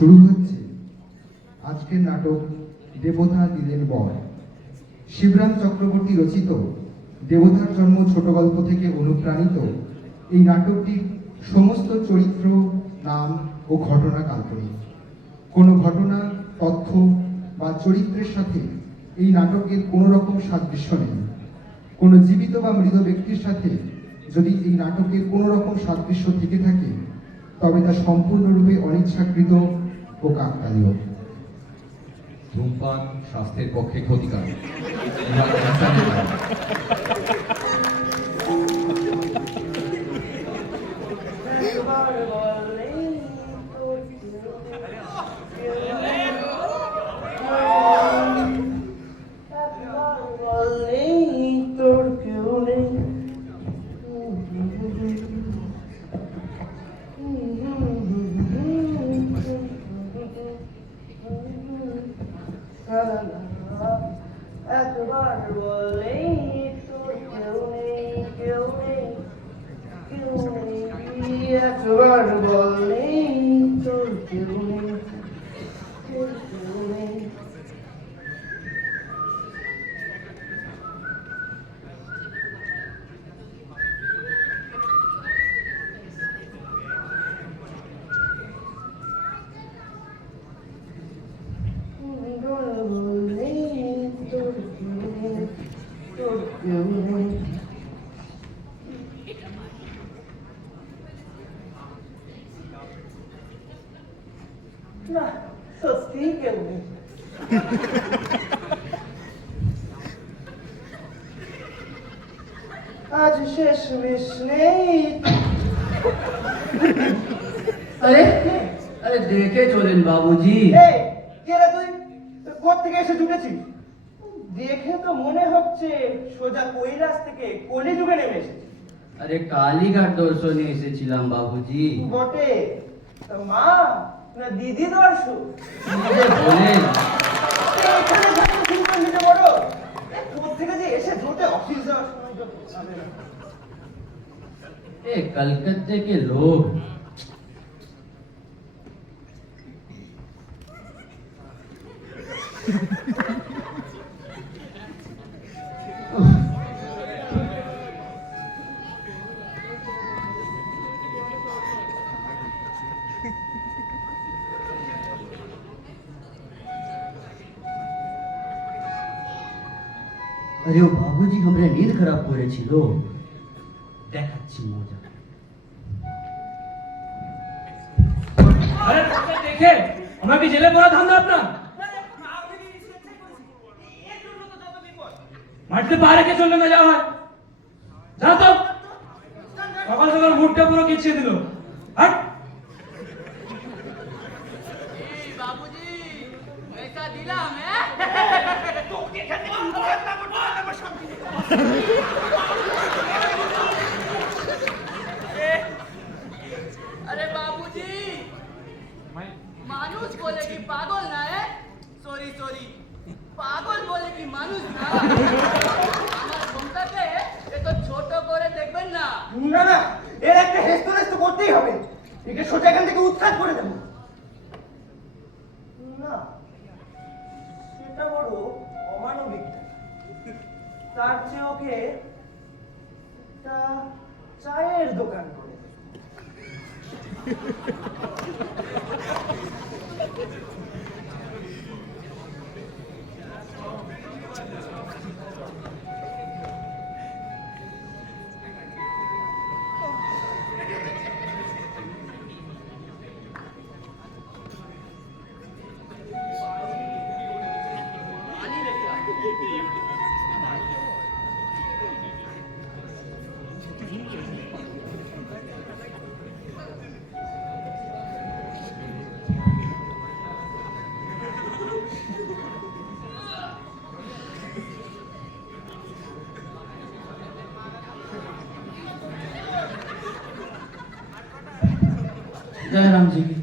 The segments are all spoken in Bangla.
শুরু হচ্ছে আজকের নাটক দেবতা দিলেন বর। শিবরাম চক্রবর্তী রচিত দেবতার জন্ম ছোট গল্প থেকে অনুপ্রাণিত এই নাটকটির সমস্ত চরিত্র, নাম ও ঘটনা কাল্পনিক। কোনো ঘটনা, তথ্য বা চরিত্রের সাথে এই নাটকের কোনো রকম সাদৃশ্য নেই। কোনো জীবিত বা মৃত ব্যক্তির সাথে যদি এই নাটকের কোনো রকম সাদৃশ্য থেকে থাকে তবে তা সম্পূর্ণরূপে অনিচ্ছাকৃত ও কাকতালীয়। ধূমপান স্বাস্থ্যের পক্ষে ক্ষতিকারক। একবার বলেই তোর কেউ নেই, কেউ নেই, কেউ নেই, একবার বলেই তোর কেউ নেই, কেউ নেই। না, সত্যিই কেউ নেই। আজ শেষ বেশ নেই। अरे अरे देखे चलेन बाबूजी। এই, কে রে তুই? কোত্থেকে এসে ঢুকেছিস? দেখে তো মনে হচ্ছে সোজা কৈলাস থেকে কলিযুগে নেমে এসেছিস। अरे कालीघाट दर्शने এসেছিলাম বাবুজি। বটে, তা মা না দিদি দর্শক? কি যে বলেন? এখানে যখন শুনতে নিতে বড়, কোত্থেকে যে এসে ঢুকে অফিস যাওয়ার সময় তো পাবে না। ए कलकत्ते के लोग। अरे ও বাবুজি हमरा नींद खराब করেছিল। দেখাচ্ছি মজা। আরে টাকা দেখে আমরা কি জেলে পড়া ধান্দা আপনার? মাটিতে পা রেখে চললে না যাওয়া হয়। যাও তো, সকাল সকাল মুডটা পুরো কিচ্ছিয়ে দিল। হাট। बाबूजी पैसा दिला मैं अरे बाबूजी मानुष बोले कि पागल ना है सॉरी सॉरी पागल बोले कि मानुष ना আমার ঘুমটাকে এত ছোট করে দেখবেন না না না, এর একটা হেস্তনেস্ত করতেই হবে। একে সোজা এখান থেকে উৎখাত করে দেবো। না, সেটা বড় অমানবিক। তার চেয়ে ওকে একটা চায়ের দোকান করে দেবো। जय राम जी की।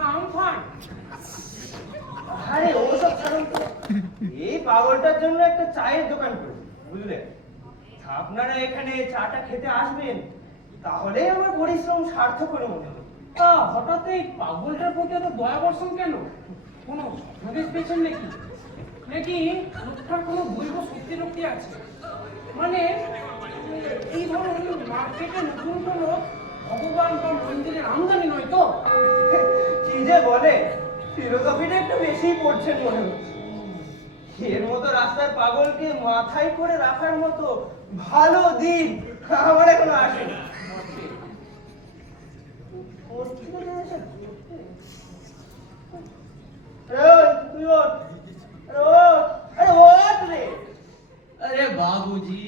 না আমফান। আরে ওসব ছাড়ুন তো। এই পাগলটার জন্য একটা চায়ের দোকান করেছি, বুঝলে? আপনারা এখানে চাটা খেতে আসবেন, তাহলে আমার পরিশ্রম সার্থক করে মনে হবে। তা হঠাৎ এই পাগলটার প্রতি এত দয়া বর্ষণ কেন? কোনো স্বপ্ন পেয়েছেন নাকি? নাকি লোকটার কোনো দৈব শক্তি রক্তি আছে? মানে এই ধরুন মার্কেটে নতুন কোনো ভগবান বা মন্দিরের আমদানি নয় তো? কি যে বলে, ফিলোসফিটা একটু বেশিই পড়ছেন মনে হচ্ছে। এর মতো রাস্তার পাগলকে মাথায় করে রাখার মতো ভালো দিন আমার এখনো আসেনি। তুই ওঠ, আরে ওঠ, আরে ওঠ রে। अरे बाबूजी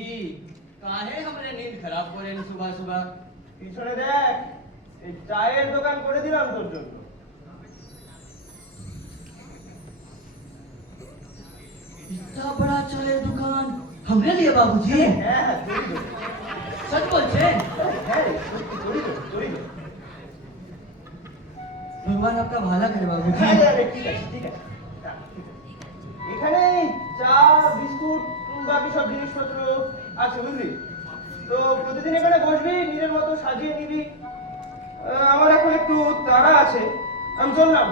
काहे हमरे नींद खराब करें सुबह सुबह। পিছনে দেখ, এই চায়ের দোকান করে দিলাম তোর জন্য। इतना बड़ा चाय दुकान हमने लिए बाबूजी। হ্যাঁ হ্যাঁ তোরই জন্য। सच बोलছে? হ্যাঁ রে, সত্যি তোরই জন্য, তোরই জন্য। भगवान आपका भला करे बाबूजी। হ্যাঁ, হ্যাঁ, ঠিক আছে, ঠিক আছে। হ্যাঁ, ঠিক আছে। এখানে চা বিস্কুট বাকি সব জিনিসপত্র আছে, বুঝলি? তো প্রতিদিন এখানে বসবি, নিজের মতো সাজিয়ে নিবি। আমার এখন একটু তাড়া আছে, আমি চললাম।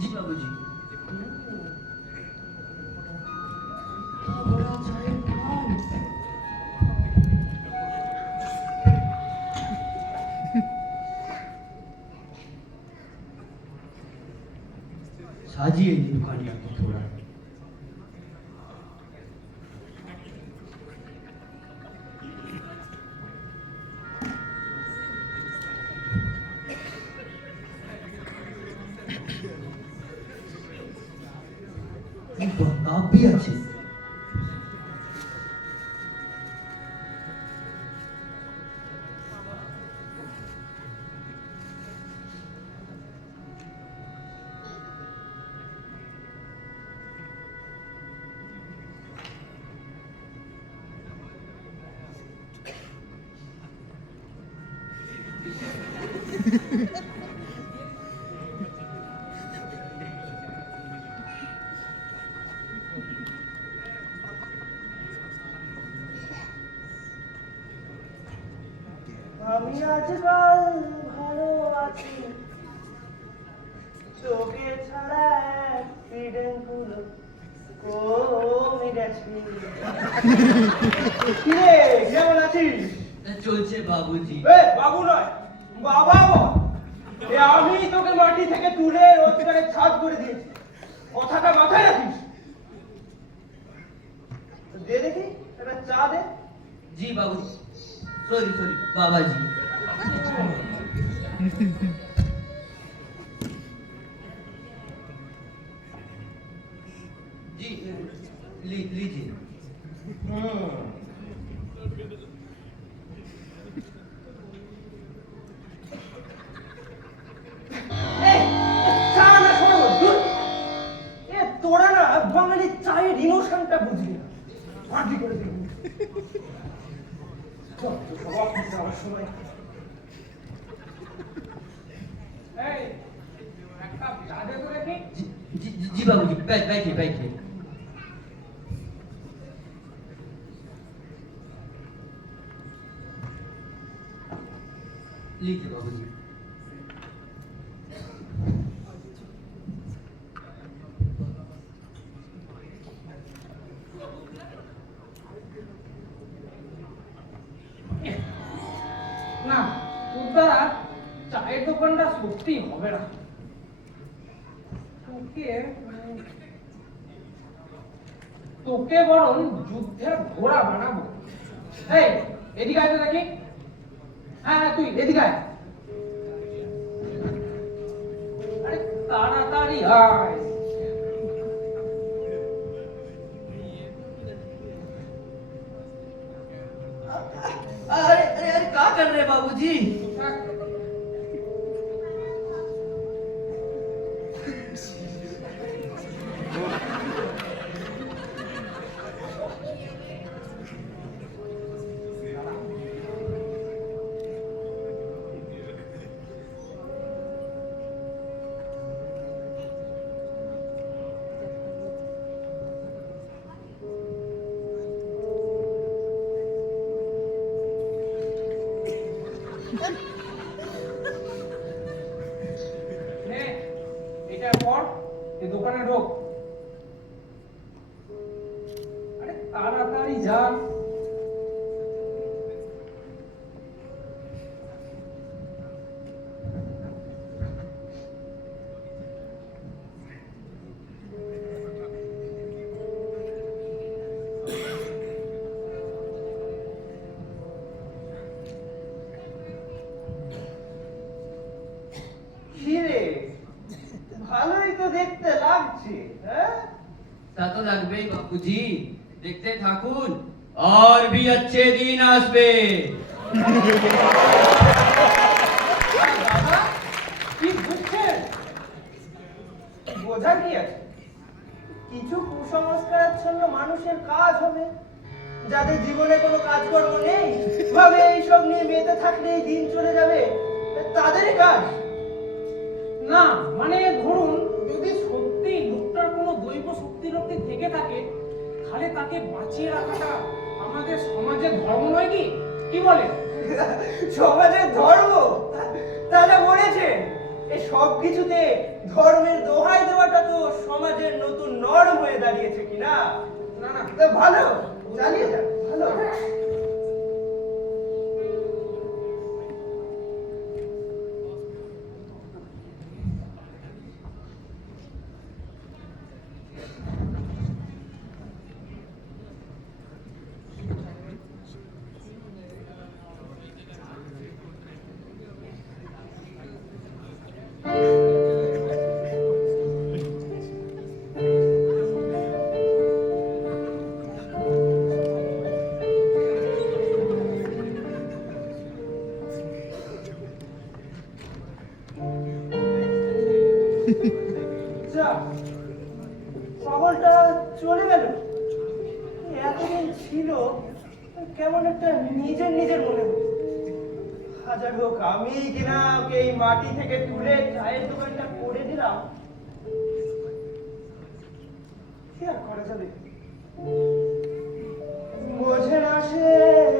जी बाबूजी। इतना बड़ा चाय दुकान। साजिए इन दुकानिया को थोड़ा। आप भी अच्छे। আমি আজকাল ভালো আছি, তোকে ছাড়া অ্যাক্সিডেন্ট গুলো কমে গেছে। কিরে কেমন আছিস? চলছে বাবুজি। এ বাবু নয়, বাবা বল। এ আমি তোকে মাটি থেকে তুলে রোজগারের ছাদ করে দিয়েছি, কথাটা মাথায় রাখিস। দে দেখি একটা চা দে। जी बाबूजी। सॉरी सॉरी बाबा जी। जी लीजिए। চা না শোনো, ধুর। এ তোরা না বাঙালির চায়ের ইমোশনটা বুঝলি না, পার্টি করে দিবি। চল তো সব অফিস যাওয়ার সময়। এই এক কাপ চা দেবো নাকি? जी बाबूजी बैठिए बैठिए। लीजिए बाबूजी। না, তোর দ্বারা চায়ের দোকানটা সত্যি হবে না। তোকে বরং যুদ্ধের ঘোড়া বানাবো। এই এদিকে আয় তো দেখি। হ্যাঁ হ্যাঁ তুই এদিকে আয়। আরে তাড়াতাড়ি আয়। अरे अरे अरे क्या कर रहे हैं बाबूजी? এর পর এই দোকানে ঢোক। আরে তাড়াতাড়ি যা। কিরে, ভালোই তো দেখতে লাগছে, হ্যাঁ? তা তো লাগবেই বাপুজি, দেখতে থাকুন और भी अच्छे दिन আসবে। দাদা কি বুঝছেন? বোঝা কি আছে? কিছু কুসংস্কারাচ্ছন্ন মানুষের কাজ হবে, যাদের জীবনে কোনো কাজকর্ম নেই, ভাবে এইসব নিয়ে মেতে থাকলেই দিন চলে যাবে, তাদেরই কাজ। না মানে ধরুন যদি সত্যি লোকটার কোনো দৈব শক্তি থেকে থাকে, তাহলে তাকে বাঁচিয়ে রাখাটা আমাদের সমাজের ধর্ম নয় কি? কি বলে? সমাজের ধর্ম তারা বলেছে, এই সব কিছুতে ধর্মের দোহাই দেওয়াটা তো সমাজের নতুন নরম হয়ে দাঁড়িয়েছে কিনা? না না তা ভালো, চালিয়ে যান, ভালো। যা, পাগলটা চলে গেল। এতদিন ছিল, কেমন একটা নিজের নিজের মনে হলো। হাজার হোক আমি কিনা ওকে এই মাটি থেকে তুলে চায়ের দোকানটা করে দিলাম, কি আর করা যাবে? বোঝে না সে,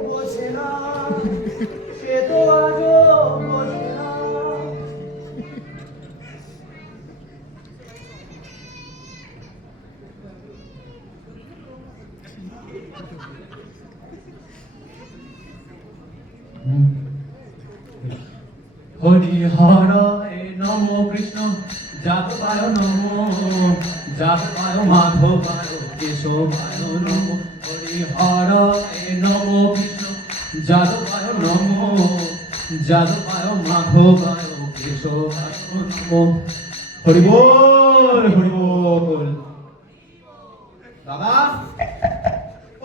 বোঝে না, সে তো আজও বোঝে না। হরিহরায় নম কৃষ্ণ যাদবায় নম যাদবায় মাধবায় কেশবায় নম হরিহরায় নম কৃষ্ণ যাদবায় নম যাদবায় মাধবায় কেশবায় নম। হরি বল, হরি বল। দাদা,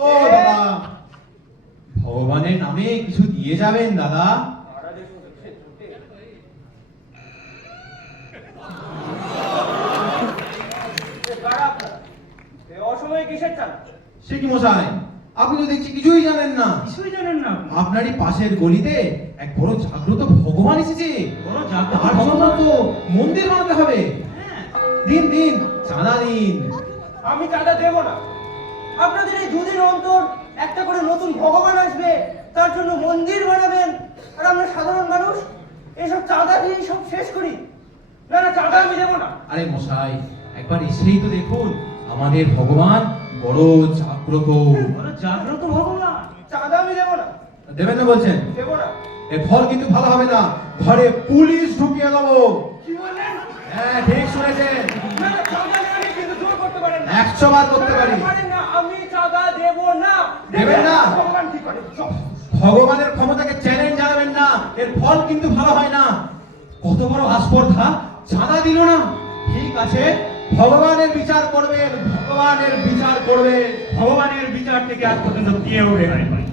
ও দাদা, ভগবানের নামে কিছু দিয়ে যাবেন দাদা। অসময়ে কিসের চান? সে কি মশাই, আপনি তো দেখছি কিছুই জানেন না। কিছুই জানেন না? আপনারই পাশের গলিতে এক বড় জাগ্রত ভগবান এসেছে। বড় জাগ্রত তার জন্য তো মন্দির বানাতে হবে। দিন দিন চাঁদা দিন। আমি চাঁদা দেব না। আপনাদের এই দুদিন অন্তর একটা করে নতুন ভগবান আসবে, তার জন্য মন্দির বানাবেন, আর আমরা সাধারণ মানুষ এসব চাঁদা দিয়ে সব শেষ করি? না না, চাঁদা আমি দেব না। আরে মশাই, একবার এসেই তো দেখুন, আমাদের ভগবান বড় জাগ্রত। বড় জাগ্রত ভগবান, চাঁদা আমি দেব না। দেবেন না বলছেন? দেব না। এর ফল কিন্তু ভালো হবে না, ঘরে পুলিশ ঢুকিয়ে দেবো। কি বললেন? হ্যাঁ ঠিক শুনেছেন, না না, চাঁদা নিয়ে কিন্তু জোর করতে পারেন না। 100 বার করতে পারি। পারেন না, আমি চাঁদা দেব না। দেবেন না? ভগবান কি করে? চল। ভগবানের ক্ষমতাকে চ্যালেঞ্জ জানাবেন না, এর ফল কিন্তু ভালো হয় না। কত বড় আস্পর্ধা, চাঁদা দিল না। ঠিক আছে, ভগবানের বিচার করবেন, ভগবানের বিচার করবেন। ভগবানের বিচার থেকে আজ পর্যন্ত কেউ রেহাই পায়।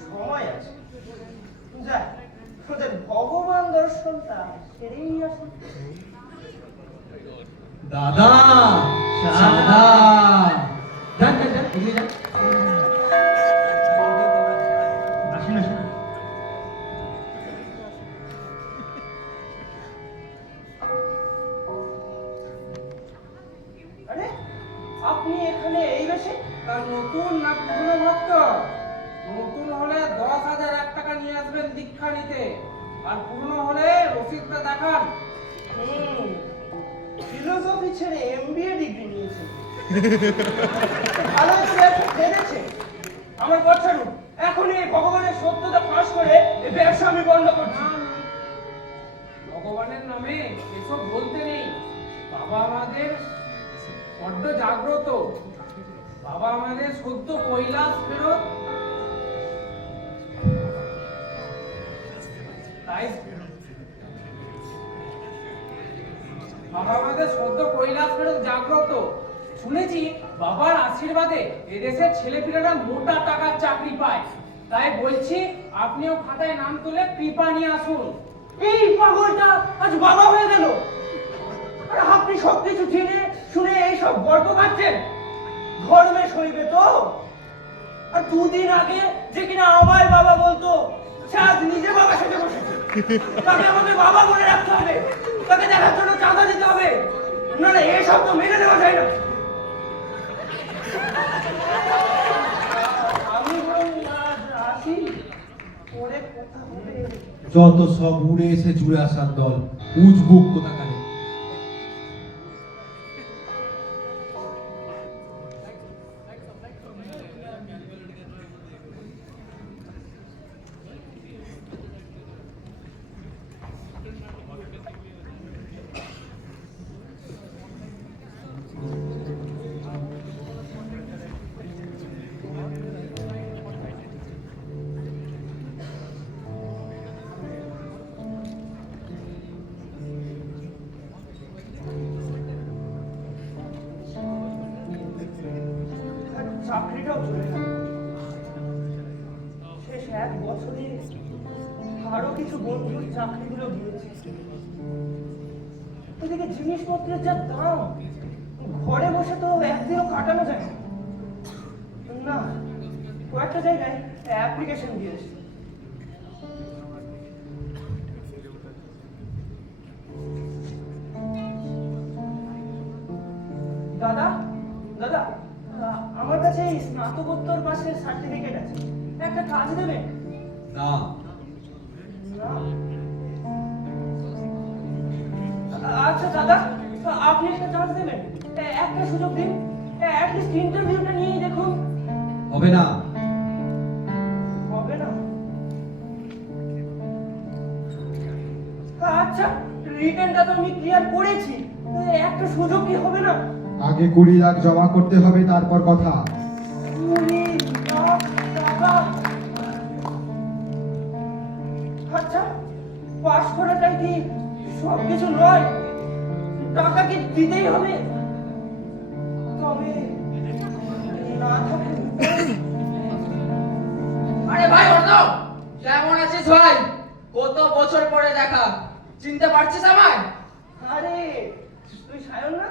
সময় আছে। যাই, ওদের ভগবান দর্শনটা সেরেই আসুন। দাদা দাদা যান যান যান, এগিয়ে যান। আসেন আসেন। আরে আপনি এখানে এই বেশে? তার নতুন না পুরনো ভক্ত? নতুন হলে 10,001 টাকা নিয়ে আসবেন দীক্ষা নিতে, আর পুরনো হলে রসিদটা দেখান। ফিলোসফি ছেড়ে এমবিএ ডিগ্রি নিয়েছে। ভালো ব্যবসা জেনেছে। আমার কথা শুনুন, এখনই এই ভগবানের সত্যতা ফাঁস করে এই ব্যবসা আমি বন্ধ করছি। না, না। ভগবানের নামে এসব বলতে নেই। বাবা আমাদের বড্ড জাগ্রত। বাবা আমাদের সদ্য কৈলাস ফেরত, তাই বাবা আমাদের সদ্য কৈলাস ফেরত জাগ্রত। শুনেছি বাবার আশীর্বাদে এদেশের ছেলেপিলেরা মোটা টাকার চাকরি পায়। তাই বলছি আপনিও খাতায় নাম তুলে কৃপা নিয়ে আসুন। এই পাগলটা আজ বাবা হয়ে গেল। আর আপনি সবকিছু জেনে শুনে এইসব গল্প কাটছেন। ধর্মে সইবে তো? আর দুদিন আগে যে কিনা আমায় বাবা বলতো, সে আজ নিজে বাবা সেজে বসেছে। তাকে আমাকে বাবা বলে রাখতে হবে, তাকে দেখার জন্য চাঁদা দিতে হবে। না না, এসব তো মেনে নেওয়া যায় না। আমি বরং আজ আসি, পরে কথা হবে। যত সব উড়ে এসে জুড়ে আসার দল, উজবুক কোথাকারে। চাকরিটাও চলে গেল। শেষ 1 বছরে আরো কিছু বন্ধুর চাকরিগুলো গিয়েছে। এদিকে জিনিসপত্রের যা দাম, ঘরে বসে তো একদিনও কাটানো যায় না। না, কয়েকটা জায়গায় অ্যাপ্লিকেশন দিয়েছে। দাদা দাদা, আমার কাছে এই স্নাতকোত্তর পাশের সার্টিফিকেট আছে, একটা কাজ দেবে? না, আচ্ছা দাদা, আপনি একটা চান্স দেবেন, একটা সুযোগ দিন, অ্যাটলিস্ট ইন্টারভিউটা নিয়েই দেখুন। হবে না। হবে না? আচ্ছা, রিটেনটা তো আমি ক্লিয়ার করেছি, একটা সুযোগ কি হবে না? আগে 20 লাখ জমা করতে হবে, তারপর কথা। 20 লাখ টাকা? আচ্ছা, পাস করাটাই কি সবকিছু নয়? টাকা কি দিতেই হবে? তবে না থাকে উপায়। আরে ভাই অর্ণব, কেমন আছিস ভাই? কত বছর পরে দেখা, চিনতে পারছিস আমায়? আরে তুই সায়ন না?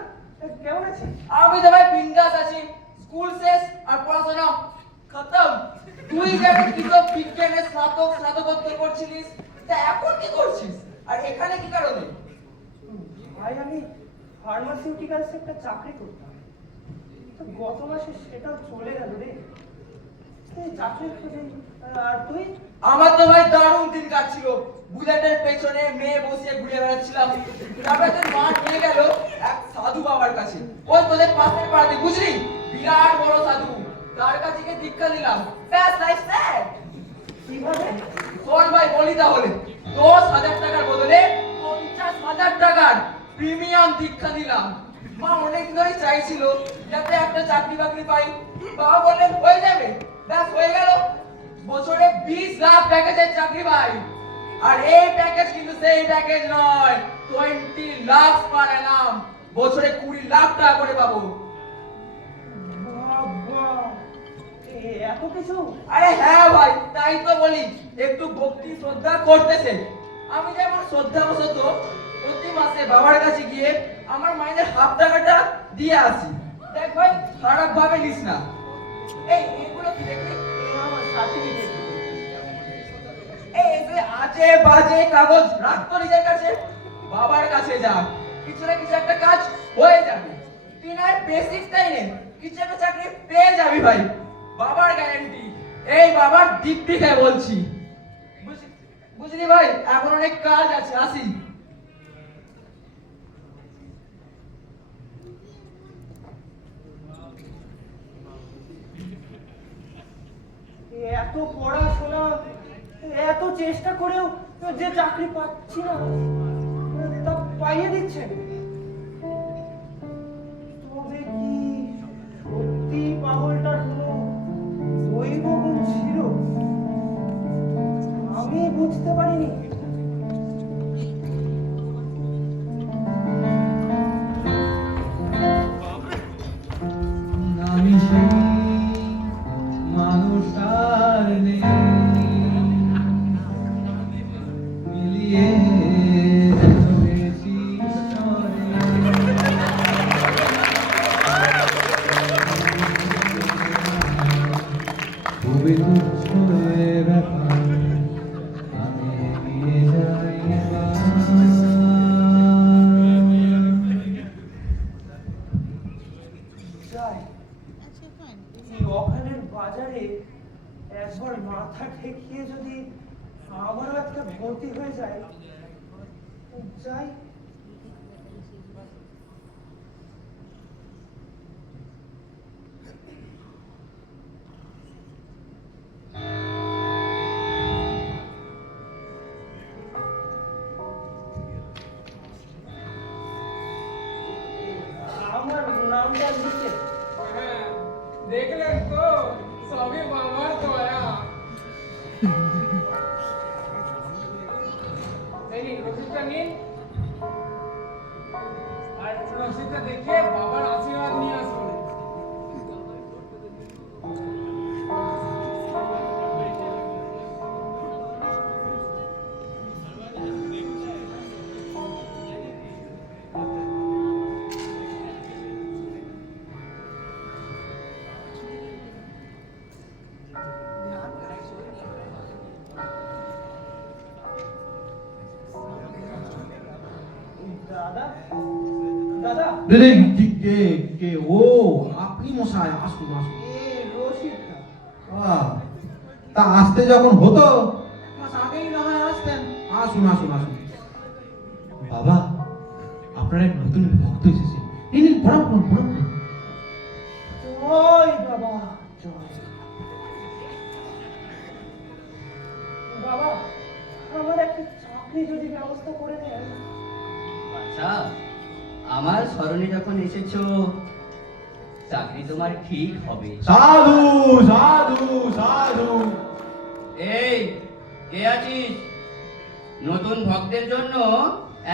কেমন আছিস? আমি তো ভাই বিন্দাস আছি। স্কুল শেষ আর পড়াশোনা খতম। তুই যারা কি তো বিজ্ঞানের স্নাতকোত্তর করছিলিস, তা এখন কি করছিস? আর এখানে কি কারণে? ভাই আমি ফার্মাসিউটিক্যালস একটা চাকরি করতাম, তো গত মাসে সেটাও চলে গেল রে। এই চাকরি খুঁজে। আর তুই? আমার তো ভাই দারুণ দিন কাটছিল। বুলেটের পেছনে মেয়ে বসিয়ে ঘুরে বেড়াচ্ছিলাম। তারপরে তোর মা নিয়ে গেল এক সাধু বাবার কাছে, ওই তোদের পাশের পাড়াতে, বুঝলি? বিরাট বড় সাধু। তার কাছে গিয়ে দীক্ষা নিলাম। ব্যাস, লাইফ সেট। কিভাবে? শোন ভাই, বলি তাহলে। 10,000 টাকার বদলে 50,000 টাকার প্রিমিয়াম দীক্ষা নিলাম। মা অনেক ধরেই চাইছিল যাতে একটা চাকরি বাকরি পাই। বাবা বললেন হয়ে যাবে। ব্যাস, হয়ে গেল। বছরে 20 লাখ প্যাকেজের চাকরি ভাই। আর এই প্যাকেজ কিন্তু সেই প্যাকেজ নয়, 20 লাখ পার অ্যানাম। বছরে 20 লাখ টাকা করে পাবো। বাবা, এত কিছু? আরে হ্যাঁ ভাই, তা তাই তো বলি একটু ভক্তি শ্রদ্ধা করতেছে। আমি যেমন শ্রদ্ধাবশত প্রতি মাসে বাবার কাছে গিয়ে আমার মাইনের হাফ টাকাটা দিয়ে আসি। দেখ ভাই, খারাপ ভাবে নিস না। এই এগুলো কি দেখলি? আমার সার্টিফিকেট। এই যে আজে বাজে কাগজ রাখ তো নিজের কাছে, বাবার কাছে যা, কিছু না কিছু একটা কাজ হয়ে যাবে। তুই না বেসিক টাইমে কিছু একটা চাকরি পেয়ে যাবি ভাই, বাবার গ্যারান্টি। এই বাবার দিব্যি খেয়ে বলছি। বুঝলি ভাই, এখন অনেক কাজ আছে, আসি। এত পড়াশোনা, এত চেষ্টা করেও যে চাকরি পাচ্ছি না, তা পাইয়ে দিচ্ছেন। তবে কি সত্যি পাগলটার কোনো দৈব গুণ ছিল? আমি বুঝতে পারিনি। আমি সেই মানুষটার নেই, মিলিয়ে যেন বেশি স্তরে। খুবই তুচ্ছ এ ব্যাপার, আমি এগিয়ে যাই এবার। যাই, এই অকালের বাজারে একবার মাথা ঠেকিয়ে যদি আমারও একটা গতি হয়ে যায়, যাই। আমার নামটা লিখে হ্যাঁ, দেখলেন তো, সবই বাবার দয়া। এই নিন, রসিদটা নিন। আর রসিদটা দেখে বাবার আশীর্বাদ নিয়ে আসুন। দাদা, দাদা, রে কে কে ও আপনি মশাই, আসুন আসুন। এই রসিদটা। তা আসতে যখন হতো এক মাস আগেই না হয় আসতেন। আসুন আসুন আসুন। বাবা, আপনার এক নতুন ভক্ত এসেছে। এই নিন, প্রণাম করুন, প্রণাম করুন। জয় বাবা, জয়। বাবা, আমার একটা চাকরি যদি ব্যবস্থা করে দেন। আচ্ছা, আমার স্মরণে যখন এসেছো, চাকরি তোমার ঠিক হবে। সাধু সাধু সাধু। এই, কে আছিস? নতুন ভক্তের জন্য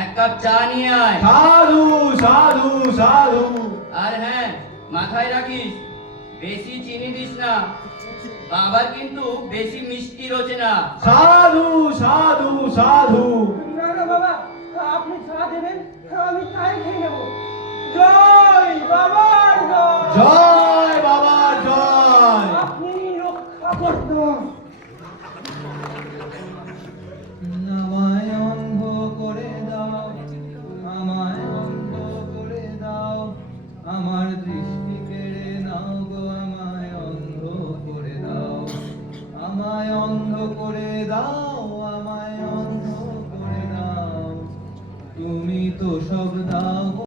এক কাপ চা নিয়ে আয়। সাধু সাধু সাধু। আর হ্যাঁ, মাথায় রাখিস, বেশি চিনি দিস না, বাবার কিন্তু বেশি মিষ্টি রোচে না। সাধু সাধু সাধু। না না বাবা, আপনি যা দেবেন আমি তাই খেয়ে নেব। জয় বাবার জয়। জয় বাবা জয়। আপনি রক্ষা করতেন। আমায় অন্ধ করে দাও, আমায় অন্ধ করে দাও, আমার দৃষ্টি কেড়ে নাও গো, আমায় অন্ধ করে দাও, আমায় অন্ধ করে দাও, আমায় অন্ধ করে দাও, তুমি তো সব দাও।